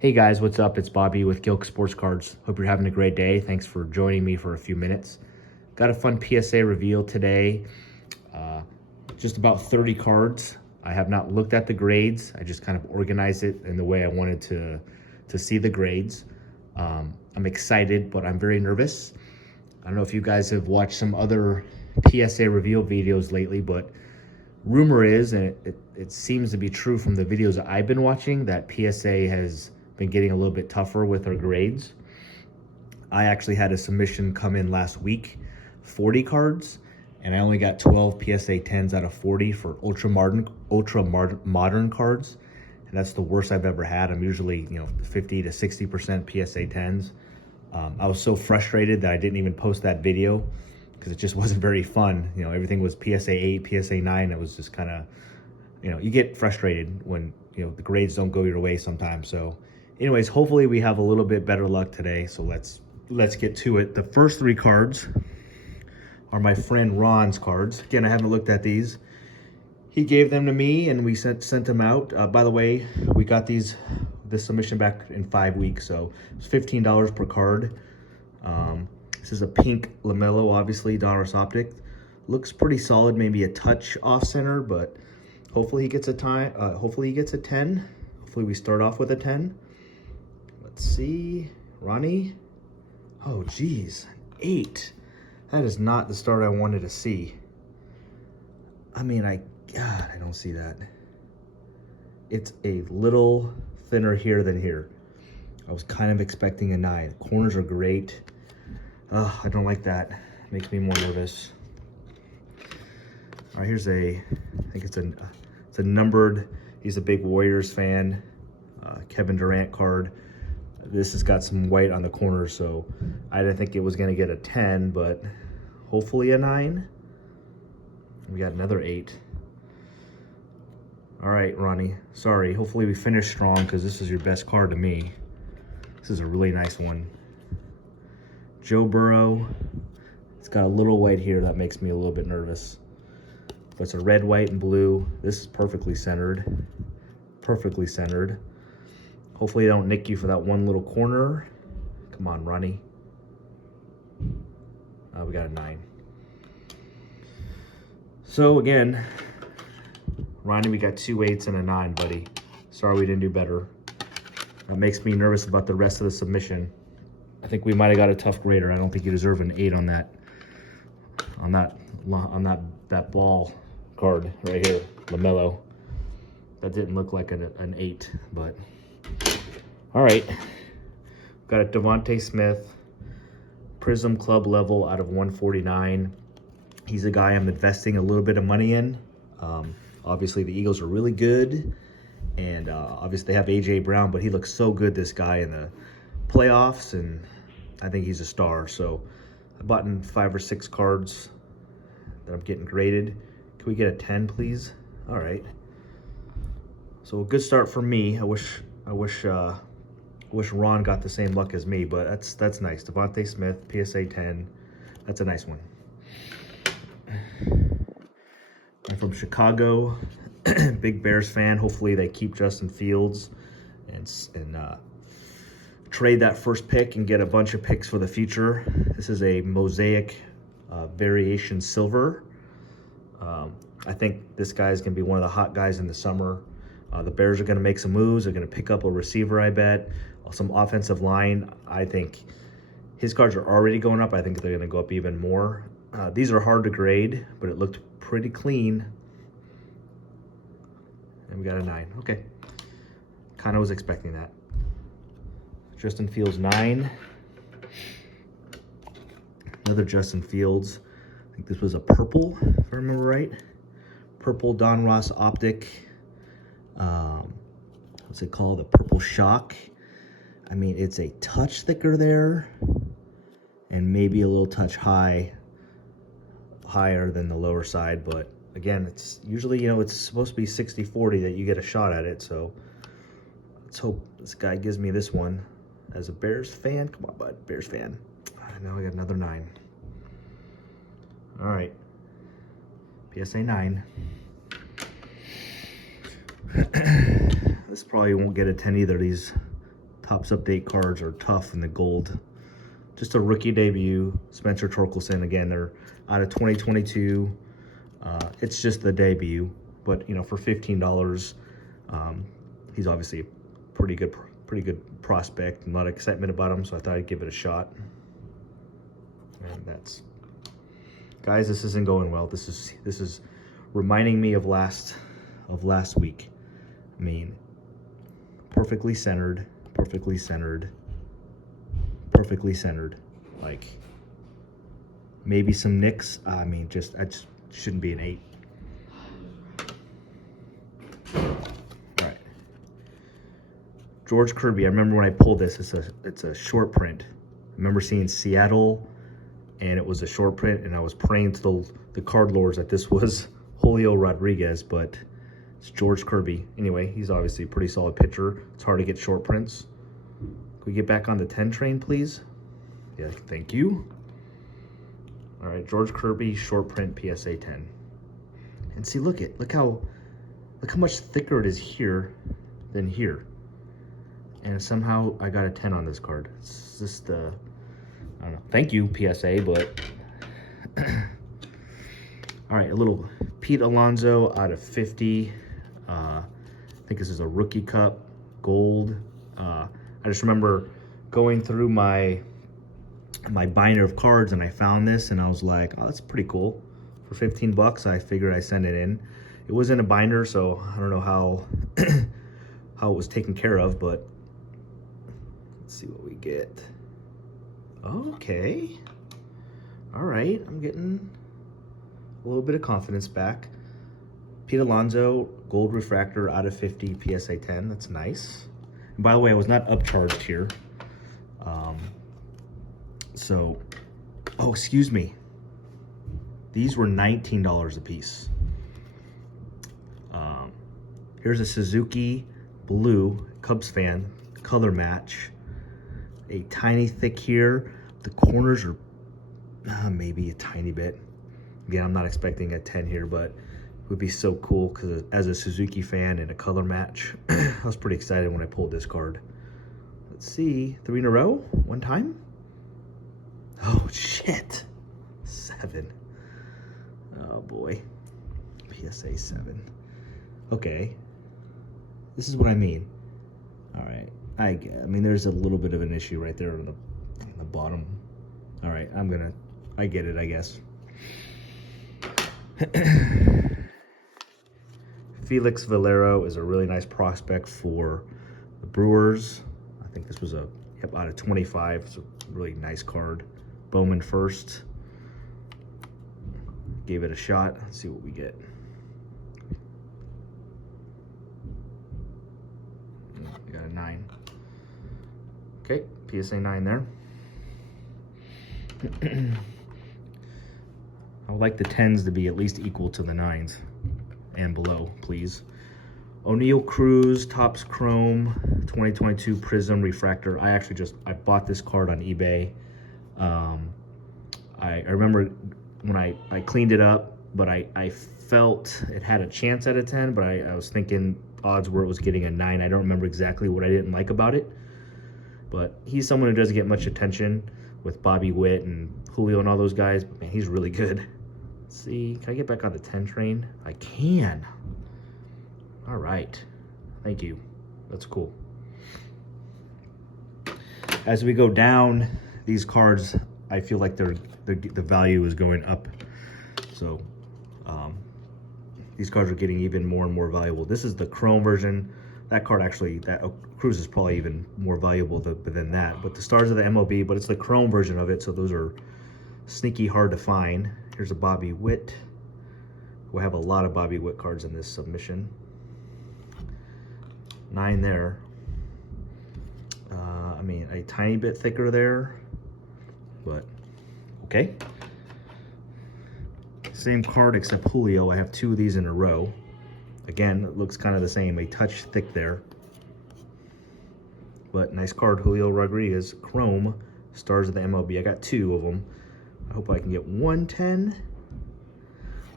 Hey guys, what's up? It's Bobby with Gilk Sports Cards. Hope you're having a great day. Thanks for joining me for a few minutes. Got a fun PSA reveal today. Uh, just about 30 cards. I have not looked at the grades. I just kind of organized it in the way I wanted to see the grades. I'm excited, but I'm very nervous. I don't know if you guys have watched some other PSA reveal videos lately, but rumor is, and it seems to be true from the videos that I've been watching, that PSA has been getting a little bit tougher with our grades. I actually had a submission come in last week, 40 cards, and I only got 12 PSA 10s out of 40 for ultra modern cards, and that's the worst I've ever had. I'm usually 50 to 60% PSA 10s. I was so frustrated that I didn't even post that video because it just wasn't very fun. Everything was PSA 8, PSA 9. It was just kind of, you get frustrated when the grades don't go your way sometimes. So anyways, hopefully we have a little bit better luck today. So let's get to it. The first three cards are my friend Ron's cards. Again, I haven't looked at these. He gave them to me and we sent them out. By the way, we got this submission back in 5 weeks, so it's $15 per card. This is a pink LaMelo, obviously, Donruss Optic. Looks pretty solid, maybe a touch off center, but hopefully he gets a 10. Hopefully we start off with a 10. Let's see, Ronnie. Oh, geez, 8. That is not the start I wanted to see. I mean, God, I don't see that. It's a little thinner here than here. I was kind of expecting a 9. The corners are great. I don't like that. Makes me more nervous. All right, here's I think it's a numbered. He's a big Warriors fan. Kevin Durant card. This has got some white on the corner, so I didn't think it was gonna get a 10, but hopefully a 9. We got another 8. All right, Ronnie, sorry. Hopefully we finish strong because this is your best card to me. This is a really nice one. Joe Burrow. It's got a little white here that makes me a little bit nervous. But it's a red, white, and blue. This is perfectly centered. Perfectly centered. Hopefully they don't nick you for that one little corner. Come on, Ronnie. We got a 9. So again, Ronnie, we got 2 8s and a 9, buddy. Sorry we didn't do better. That makes me nervous about the rest of the submission. I think we might have got a tough grader. I don't think you deserve an 8 on that ball card right here, LaMelo. That didn't look like an 8, but all right. Got a Devontae Smith, Prism Club level out of 149. He's a guy I'm investing a little bit of money in. Obviously, the Eagles are really good, and obviously they have A.J. Brown, but he looks so good, this guy, in the playoffs, and I think he's a star. So I bought in 5 or 6 cards that I'm getting graded. Can we get a 10, please? All right. So a good start for me. I wish Ron got the same luck as me, but that's nice. Devontae Smith, PSA 10. That's a nice one. I'm from Chicago, big Bears fan. Hopefully they keep Justin Fields and trade that first pick and get a bunch of picks for the future. This is a mosaic variation silver. I think this guy is going to be one of the hot guys in the summer. The Bears are going to make some moves. They're going to pick up a receiver, I bet. Some offensive line. I think his cards are already going up. I think they're going to go up even more. These are hard to grade, but it looked pretty clean. And we got a 9. Okay. Kind of was expecting that. Justin Fields, 9. Another Justin Fields. I think this was a purple, if I remember right. Purple Donruss Optic. What's it called? The Purple Shock. I mean, it's a touch thicker there, and maybe a little touch higher than the lower side. But again, it's usually, it's supposed to be 60-40 that you get a shot at it. So let's hope this guy gives me this one. As a Bears fan, come on, bud, Bears fan. Now I got another 9. All right, PSA 9. This probably won't get a 10 either. These Topps Update cards are tough in the gold. Just a rookie debut. Spencer Torkelson, again, they're out of 2022. It's just the debut, but you know, for $15, he's obviously a pretty good prospect. A lot of excitement about him, so I thought I'd give it a shot. And that's, guys, this isn't going well. This is reminding me of last week. I mean, perfectly centered, like maybe some nicks. I mean, just shouldn't be an 8. All right, George Kirby. I remember when I pulled this. It's a short print. I remember seeing Seattle, and it was a short print, and I was praying to the card lords that this was Julio Rodriguez, but it's George Kirby. Anyway, he's obviously a pretty solid pitcher. It's hard to get short prints. Can we get back on the 10 train, please? Yeah, thank you. All right, George Kirby, short print, PSA 10. And see, look how much thicker it is here than here. And somehow I got a 10 on this card. It's just, I don't know. Thank you, PSA, but all right, a little Pete Alonso out of 50. I think this is a rookie cup, gold. I just remember going through my binder of cards, and I found this, and I was like, oh, that's pretty cool. For 15 bucks, I figured I send it in. It was in a binder, so I don't know how how it was taken care of, but let's see what we get. Okay. All right, I'm getting a little bit of confidence back. Pete Alonso, gold refractor out of 50, PSA 10. That's nice. And by the way, I was not upcharged here. So, oh, excuse me. These were $19 a piece. Here's a Suzuki blue, Cubs fan, color match. A tiny thick here. The corners are maybe a tiny bit. Again, I'm not expecting a 10 here, but it would be so cool because as a Suzuki fan and a color match, I was pretty excited when I pulled this card. Let's see, 3 in a row, one time. Oh, shit. 7. Oh, boy. PSA 7. Okay. This is what I mean. All right. I mean, there's a little bit of an issue right there on the bottom. All right, I get it, I guess. Felix Valero is a really nice prospect for the Brewers. I think this was out of 25. It's a really nice card. Bowman first. Gave it a shot. Let's see what we get. We got a 9. Okay, PSA 9 there. I would like the 10s to be at least equal to the 9s and below, please. O'Neal Cruz, Topps Chrome, 2022 Prism Refractor. I bought this card on eBay. I remember when I cleaned it up, but I felt it had a chance at a 10, but I was thinking odds were it was getting a 9. I don't remember exactly what I didn't like about it, but he's someone who doesn't get much attention with Bobby Witt and Julio and all those guys, but man, he's really good. Let's see, can I get back on the 10 train? I can. All right, thank you. That's cool. As we go down these cards, I feel like the value is going up. So these cards are getting even more and more valuable. This is the Chrome version. That card actually, Cruz is probably even more valuable than that. But the stars of the MLB, but it's the Chrome version of it, so those are sneaky hard to find. Here's a Bobby Witt. We'll have a lot of Bobby Witt cards in this submission. 9 there. I mean, a tiny bit thicker there, but okay. Same card except Julio. I have 2 of these in a row. Again, it looks kind of the same, a touch thick there. But nice card, Julio Rodriguez, Chrome, stars of the MLB. I got 2 of them. I hope I can get 110.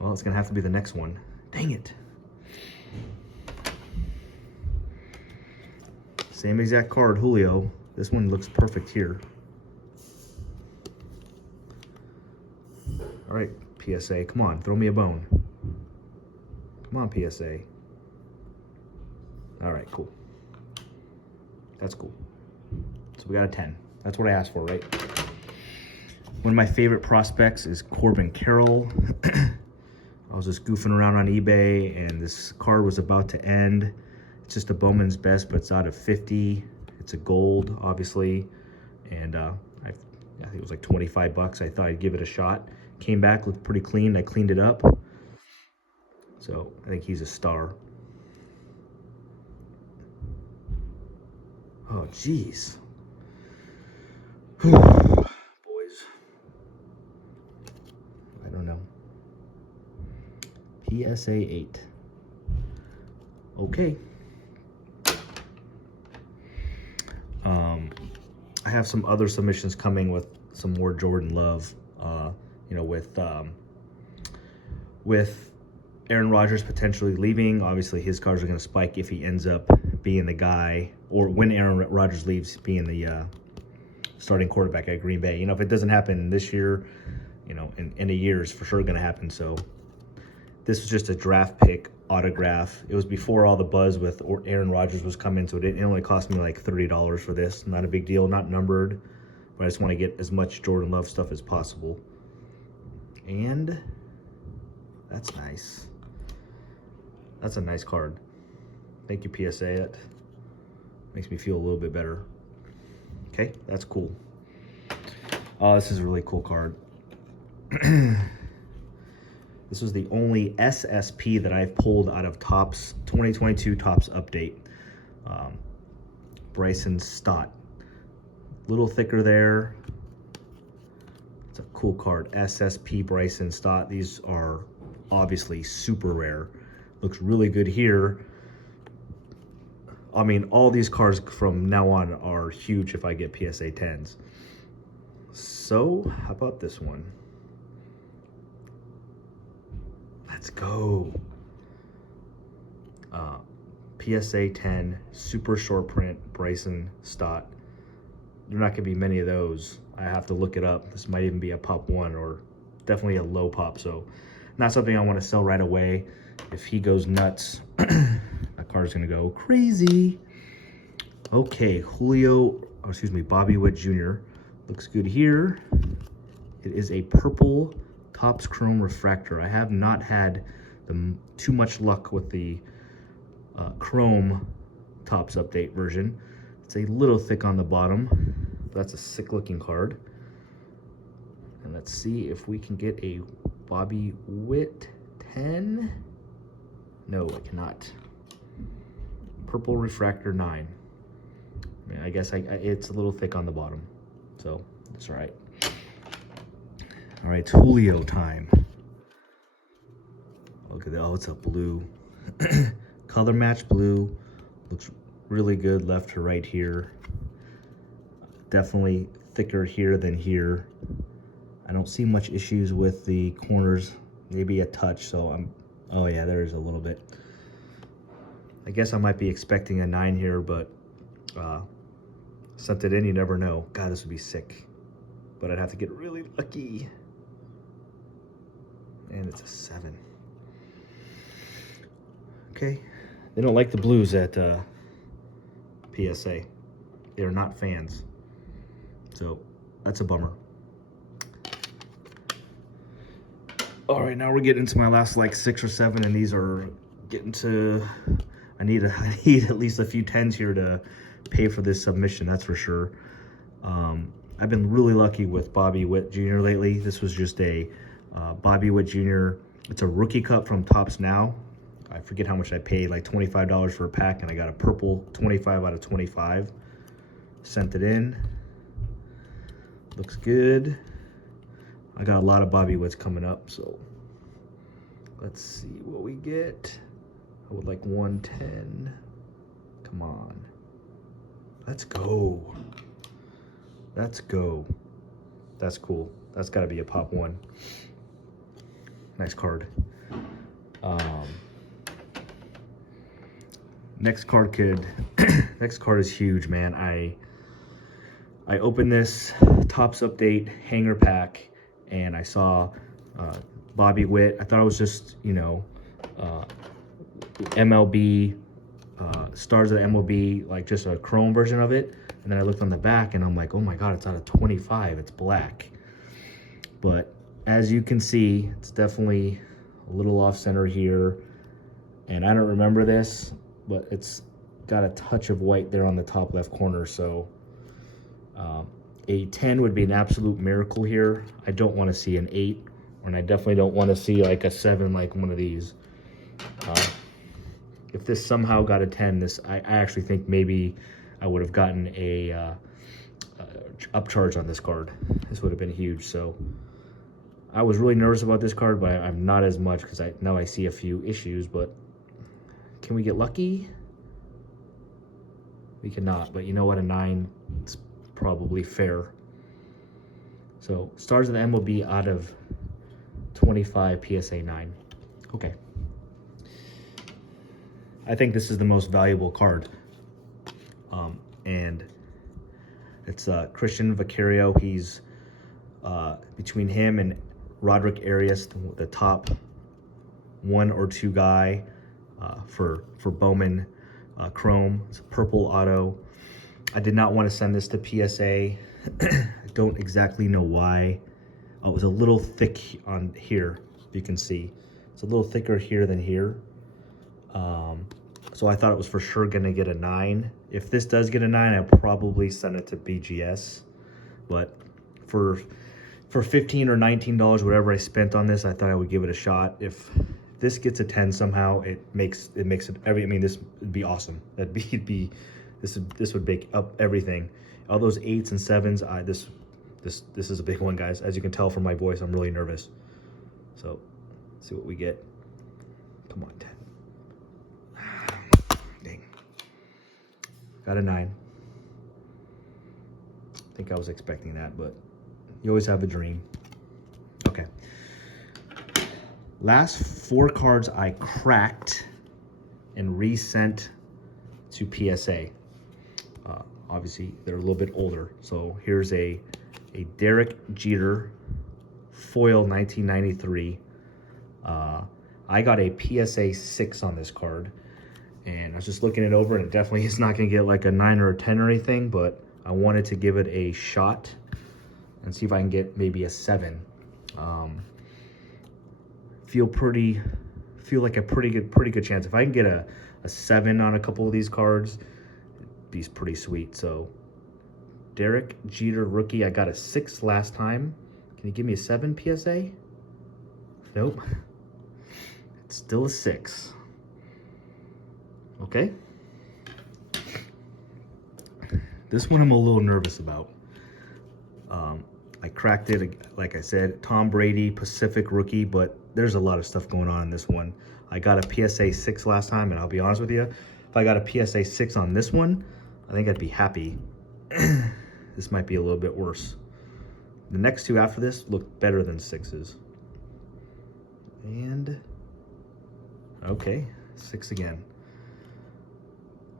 Well, it's gonna have to be the next one. Dang it. Same exact card, Julio. This one looks perfect here. All right, PSA, come on, throw me a bone. Come on, PSA. All right, cool. That's cool. So we got a 10. That's what I asked for, right? One of my favorite prospects is Corbin Carroll. I was just goofing around on eBay, and this card was about to end. It's just a Bowman's Best, but it's out of 50. It's a gold, obviously, and I think it was like 25 bucks. I thought I'd give it a shot. Came back, looked pretty clean. I cleaned it up. So I think he's a star. Oh, jeez. Boys. I don't know. PSA 8. Okay. I have some other submissions coming with some more Jordan Love. You know, with Aaron Rodgers potentially leaving, obviously his cards are going to spike if he ends up being the guy, or when Aaron Rodgers leaves, being the starting quarterback at Green Bay. You know, if it doesn't happen this year, you know, in a year, it's for sure going to happen. So this was just a draft pick autograph. It was before all the buzz with Aaron Rodgers was coming, so it only cost me like $30 for this. Not a big deal, not numbered, but I just want to get as much Jordan Love stuff as possible. And that's nice. That's a nice card. Thank you, PSA. That makes me feel a little bit better. Okay, that's cool. Oh, this is a really cool card. This was the only SSP that I've pulled out of Topps 2022 Topps Update. Bryson Stott. Little thicker there. It's a cool card. SSP Bryson Stott. These are obviously super rare. Looks really good here. I mean, all these cards from now on are huge if I get PSA 10s. So, how about this one? Let's go. PSA 10, super short print, Bryson Stott. There are not going to be many of those. I have to look it up. This might even be a pop 1 or definitely a low pop. So, not something I want to sell right away. If he goes nuts, that card's going to go crazy. Okay, Bobby Witt Jr. Looks good here. It is a purple Topps Chrome Refractor. I have not had too much luck with the Chrome Topps Update version. It's a little thick on the bottom. That's a sick looking card. And let's see if we can get a Bobby Witt 10. No, I cannot. Purple Refractor 9. I mean, I guess it's a little thick on the bottom, so that's all right. All right, it's Julio time. Look at that. Oh, it's a blue. Color match blue. Looks really good left to right here. Definitely thicker here than here. I don't see much issues with the corners. Maybe a touch, so oh yeah, there's a little bit. I guess I might be expecting a 9 here, but sent it in, you never know. God, this would be sick. But I'd have to get really lucky. And it's a 7. Okay. They don't like the blues at PSA. They're not fans. So that's a bummer. All right, now we're getting into my last like 6 or 7, and these are getting to, I need at least a few 10s here to pay for this submission, that's for sure. I've been really lucky with Bobby Witt Jr. lately. This was just a Bobby Witt Jr. It's a rookie cup from Topps Now. I forget how much I paid, like $25 for a pack, and I got a purple 25 out of 25. Sent it in. Looks good. I got a lot of Bobby Witts coming up, so let's see what we get. I would like 110. Come on. Let's go. Let's go. That's cool. That's got to be a pop 1. Nice card. Next card next card is huge, man. I opened this Topps Update hanger pack and I saw Bobby Witt. I thought it was just, you know, MLB, stars of the MLB, like just a chrome version of it. And then I looked on the back and I'm like, oh my God, it's out of 25. It's black. But as you can see, it's definitely a little off center here. And I don't remember this, but it's got a touch of white there on the top left corner. So a 10 would be an absolute miracle here. I don't want to see an 8, and I definitely don't want to see like a 7 like one of these. If this somehow got a 10, I actually think maybe I would have gotten a upcharge on this card. This would have been huge. So I was really nervous about this card, but I'm not as much because now I see a few issues. But can we get lucky? We cannot, but you know what? A 9 is probably fair. So stars of the MLB out of 25 PSA 9. Okay. I think this is the most valuable card. And it's Christian Vaquero. He's between him and Roderick Arias, the top 1 or 2 guy for Bowman Chrome. It's a purple auto. I did not want to send this to PSA. I don't exactly know why. Oh, it was a little thick on here, you can see. It's a little thicker here than here. So I thought it was for sure going to get a 9. If this does get a 9, I'll probably send it to BGS. But for $15 or $19, whatever I spent on this, I thought I would give it a shot. If this gets a 10 somehow, it makes it I mean, this would be awesome. This would make up everything. All those 8s and 7s, this is a big one, guys. As you can tell from my voice, I'm really nervous. So let's see what we get. Come on, 10. Dang. Got a 9. I think I was expecting that, but you always have a dream. Okay. Last 4 cards I cracked and resent to PSA. Obviously, they're a little bit older. So here's a Derek Jeter foil 1993. I got a PSA 6 on this card. And I was just looking it over, and it definitely is not going to get like a 9 or a 10 or anything, but I wanted to give it a shot and see if I can get maybe a 7. Feel like a pretty good chance. If I can get a 7 on a couple of these cards, it'd be pretty sweet. So Derek Jeter rookie, I got a 6 last time. Can you give me a 7 PSA? Nope. It's still a 6. Okay. This one I'm a little nervous about. I cracked it, like I said, Tom Brady, Pacific rookie, but there's a lot of stuff going on in this one. I got a PSA 6 last time, and I'll be honest with you, if I got a PSA 6 on this one, I think I'd be happy. This might be a little bit worse. The next 2 after this look better than 6s. And, okay, 6 again.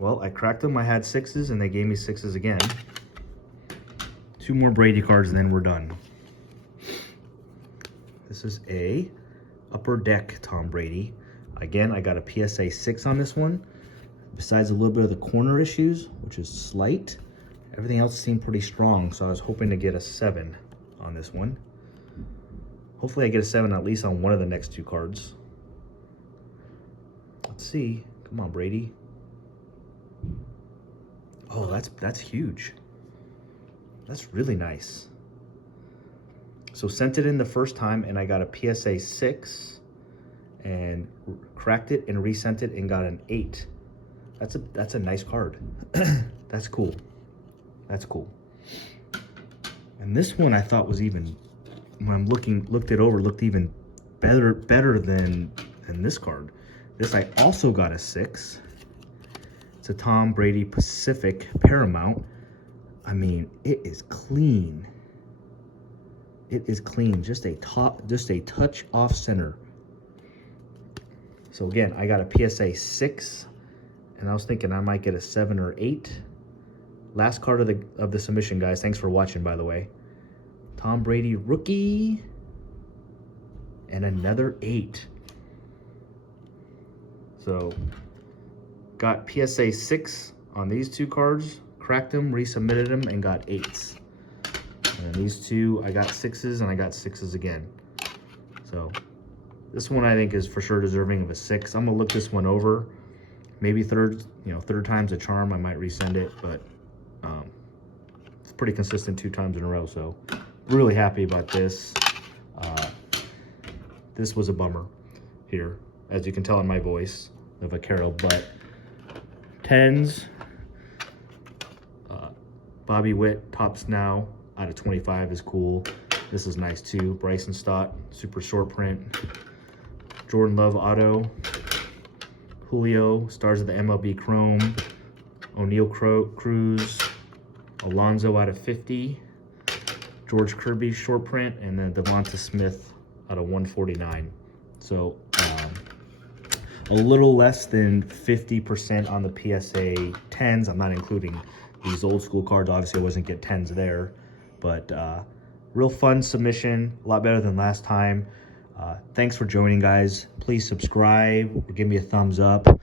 Well, I cracked them. I had 6s, and they gave me 6s again. 2 more Brady cards, and then we're done. This is a Upper Deck Tom Brady. Again, I got a PSA 6 on this one. Besides a little bit of the corner issues, which is slight, everything else seemed pretty strong, so I was hoping to get a 7 on this one. Hopefully I get a 7 at least on one of the next 2 cards. Let's see. Come on, Brady. Oh, that's huge. That's really nice. So sent it in the first time, and I got a PSA 6 and cracked it and resent it and got an 8. That's a nice card. That's cool. That's cool. And this one I thought was even, when I'm looked it over, looked even better than this card. This I also got a 6. It's a Tom Brady Pacific Paramount. I mean, it is clean. It is clean. Just a touch off center. So again, I got a PSA 6 and I was thinking I might get a 7 or 8. Last card of the submission, guys. Thanks for watching, by the way. Tom Brady rookie, and another 8. So got PSA 6 on these 2 cards, cracked them, resubmitted them, and got 8s. And these 2, I got 6s, and I got 6s again. So this one I think is for sure deserving of a 6. I'm gonna look this one over. Maybe third time's a charm. I might resend it, but it's pretty consistent 2 times in a row. So really happy about this. This was a bummer here, as you can tell in my voice, the Vaquero, but 10s. Bobby Witt tops now out of 25 is cool. This is nice too. Bryson Stott, super short print. Jordan Love auto. Julio, stars of the MLB Chrome. O'Neal Cruz. Alonso out of 50. George Kirby short print, and then Devonta Smith out of 149. So a little less than 50% on the PSA 10s. I'm not including these old school cards. Obviously I wasn't get 10s there, but real fun submission, a lot better than last time. Thanks for joining, guys. Please subscribe, give me a thumbs up.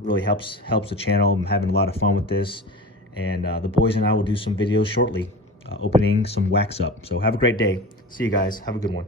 Really helps the channel. I'm having a lot of fun with this, and the boys and I will do some videos shortly, opening some wax up. So have a great day. See you guys. Have a good one.